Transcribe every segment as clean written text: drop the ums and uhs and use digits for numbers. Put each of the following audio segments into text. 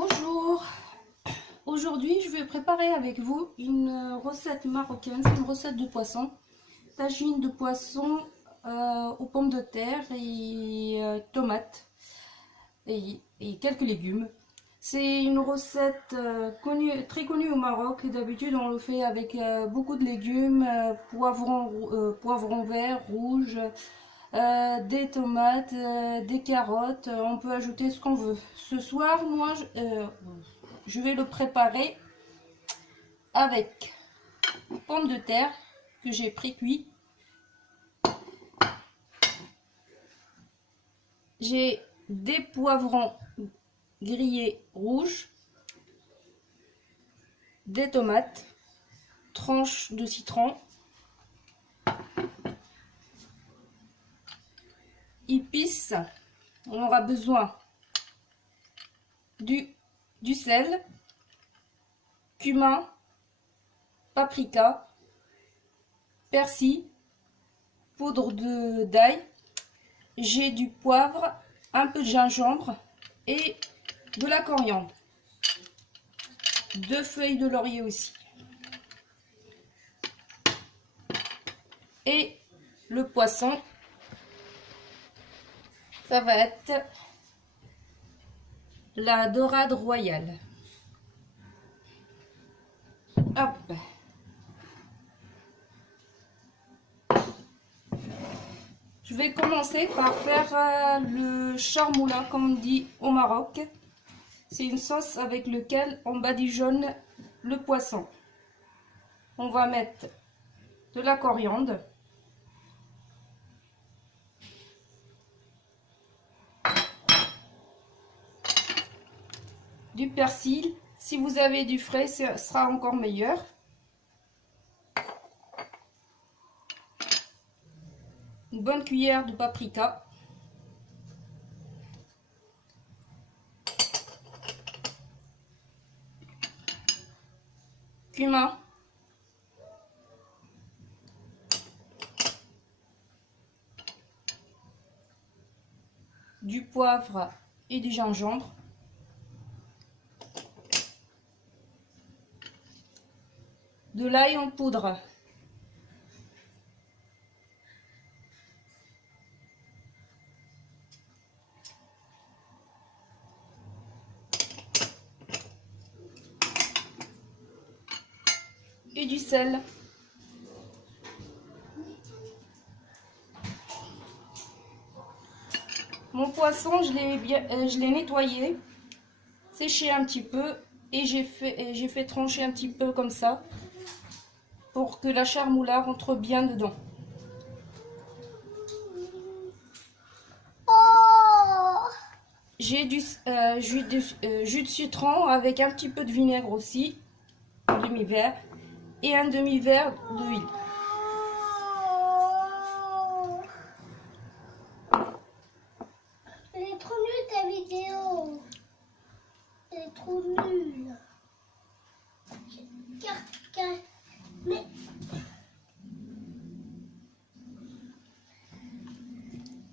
Bonjour, aujourd'hui je vais préparer avec vous une recette marocaine, c'est une recette de poisson, tagine de poisson aux pommes de terre et tomates et quelques légumes. C'est une recette très connue au Maroc. D'habitude on le fait avec beaucoup de légumes, poivrons verts, rouges, des tomates, des carottes, on peut ajouter ce qu'on veut. Ce soir, moi, je vais le préparer avec pommes de terre que j'ai pré-cuit. J'ai des poivrons grillés rouges, des tomates, tranches de citron, épices. On aura besoin du sel, cumin, paprika, persil, poudre d'ail. J'ai du poivre, un peu de gingembre et de la coriandre. 2 feuilles de laurier aussi. Et le poisson, ça va être la dorade royale. Hop. Je vais commencer par faire le charmoula, comme on dit au Maroc. C'est une sauce avec laquelle on badigeonne le poisson. On va mettre de la coriandre, du persil. Si vous avez du frais, ce sera encore meilleur. Une bonne cuillère de paprika. Cumin. Du poivre et du gingembre. De l'ail en poudre. Et du sel. Mon poisson, je l'ai nettoyé, séché un petit peu et j'ai fait trancher un petit peu comme ça pour que la charmoula rentre bien dedans. J'ai du jus de citron avec un petit peu de vinaigre aussi, un demi-verre, et un demi-verre d'huile. Elle est trop nulle ta vidéo. Elle est trop nulle. Mais...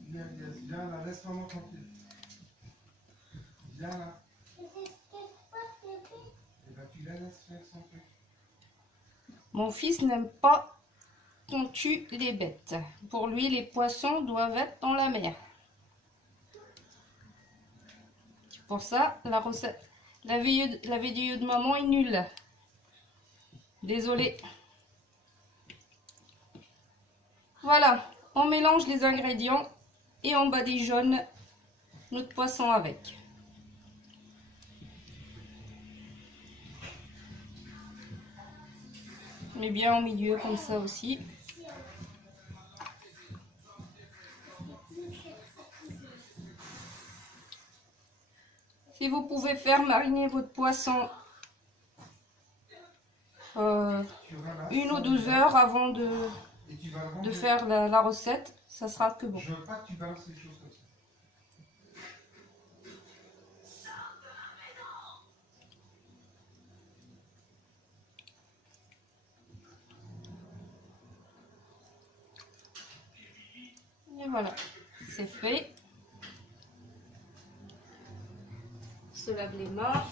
Viens là, laisse maman tranquille. Viens là. Et ben tu la laisses faire son truc. Mon fils n'aime pas qu'on tue les bêtes. Pour lui, les poissons doivent être dans la mer. Pour ça, la vidéo de maman est nulle. Désolée. Voilà, on mélange les ingrédients et on badigeonne notre poisson avec. On met bien au milieu comme ça aussi. Si vous pouvez faire mariner votre poisson 1 ou 2 heures avant de faire la recette, ça sera que bon. Je veux pas que tu balances les choses comme ça. Et voilà, c'est fait. se lave les mains.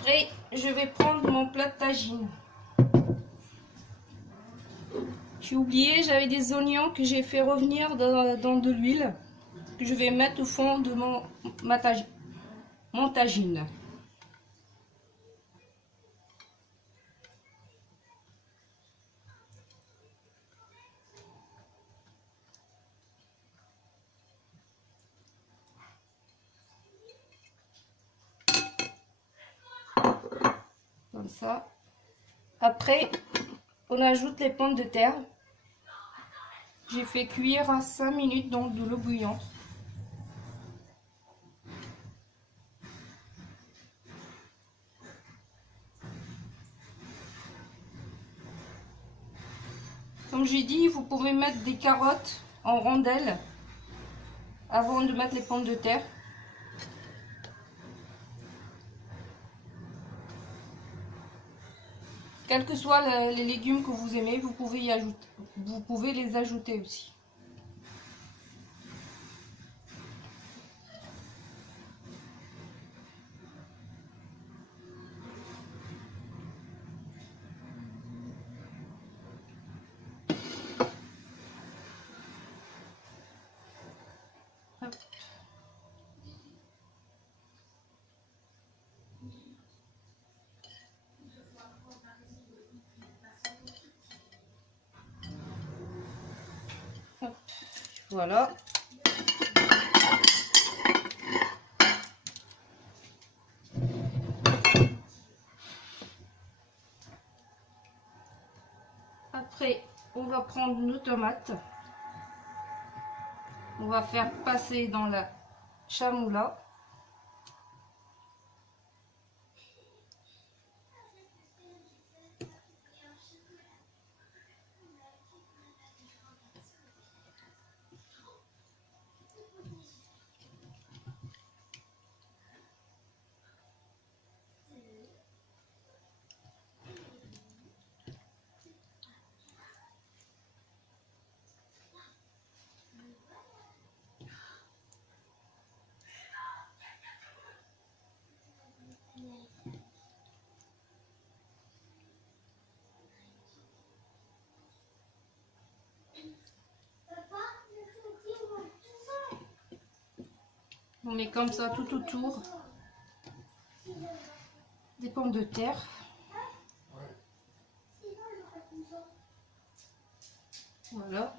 Après, je vais prendre mon plat de tagine. J'ai oublié, j'avais des oignons que j'ai fait revenir dans de l'huile que je vais mettre au fond de mon tagine. Comme ça. Après, on ajoute les pommes de terre. J'ai fait cuire à 5 minutes dans de l'eau bouillante. Comme j'ai dit, vous pouvez mettre des carottes en rondelles avant de mettre les pommes de terre. Quels que soient les légumes que vous aimez, vous pouvez les ajouter aussi. Hop. Hop. Voilà. Après, on va prendre nos tomates. On va faire passer dans la chamoula. On met comme ça tout autour des pommes de terre. Voilà.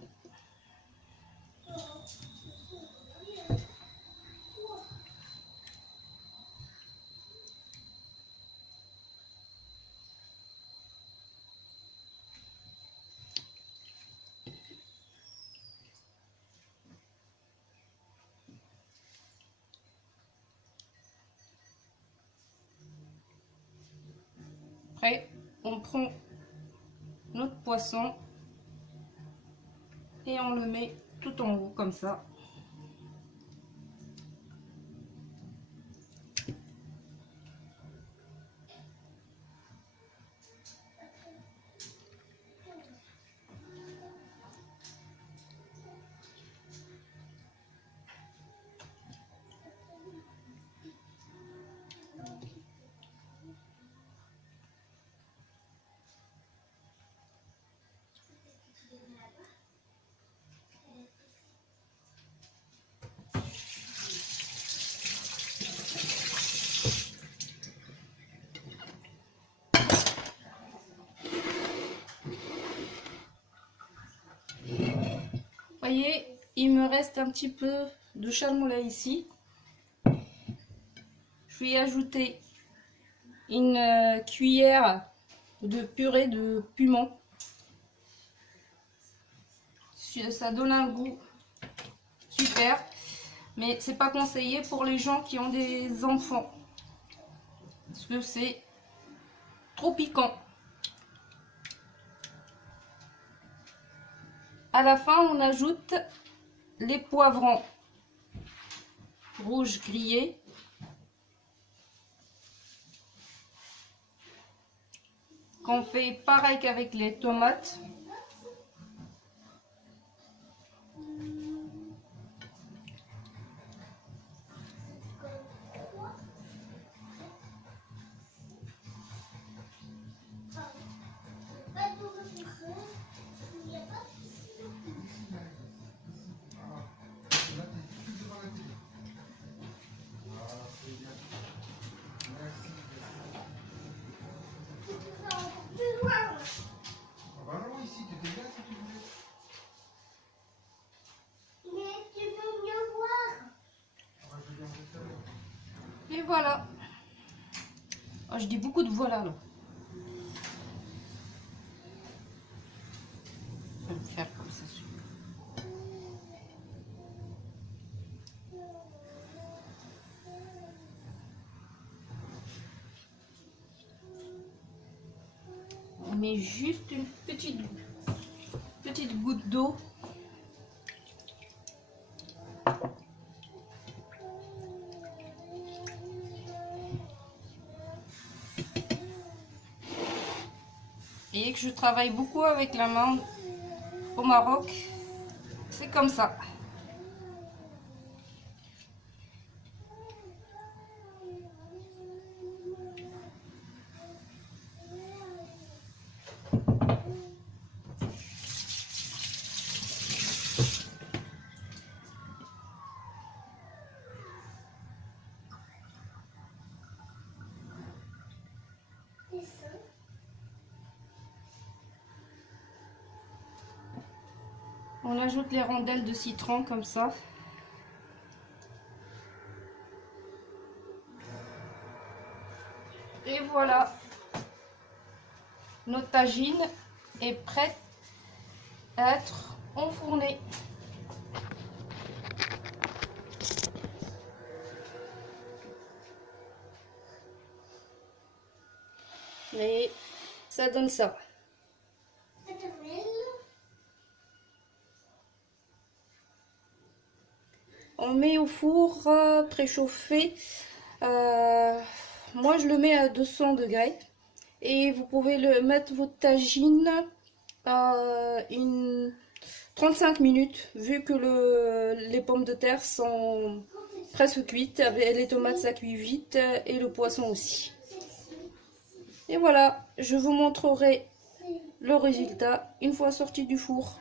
Après, on prend notre poisson et on le met tout en haut comme ça. Voyez, il me reste un petit peu de chamoula ici. Je vais y ajouter une cuillère de purée de piment. Ça donne un goût super, mais c'est pas conseillé pour les gens qui ont des enfants parce que c'est trop piquant. À la fin, on ajoute les poivrons rouges grillés. Qu'on fait pareil qu'avec les tomates. Il n'y a pas de piscine. Ici, là. Ici. Là, t'es tout devant la télé. Voilà, c'est bien. Merci. Tu vas encore plus loin. Ah bah non, ici, t'étais bien si tu voulais. Mais tu veux mieux voir. Ah bah, je viens tout à l'heure. Et voilà. Oh, je dis beaucoup de voilà là. Je vais me faire comme ça. On met juste une petite goutte d'eau. Et que je travaille beaucoup avec la main au Maroc, c'est comme ça. C'est ça. On ajoute les rondelles de citron comme ça. Et voilà, notre tagine est prête à être enfournée. Et ça donne ça. Ça t'appelle. On met au four préchauffé. Moi, je le mets à 200 degrés. Et vous pouvez le mettre votre tagine à 35 minutes, vu que les pommes de terre sont presque cuites. Les tomates, ça cuit vite. Et le poisson aussi. Et voilà, je vous montrerai le résultat une fois sorti du four.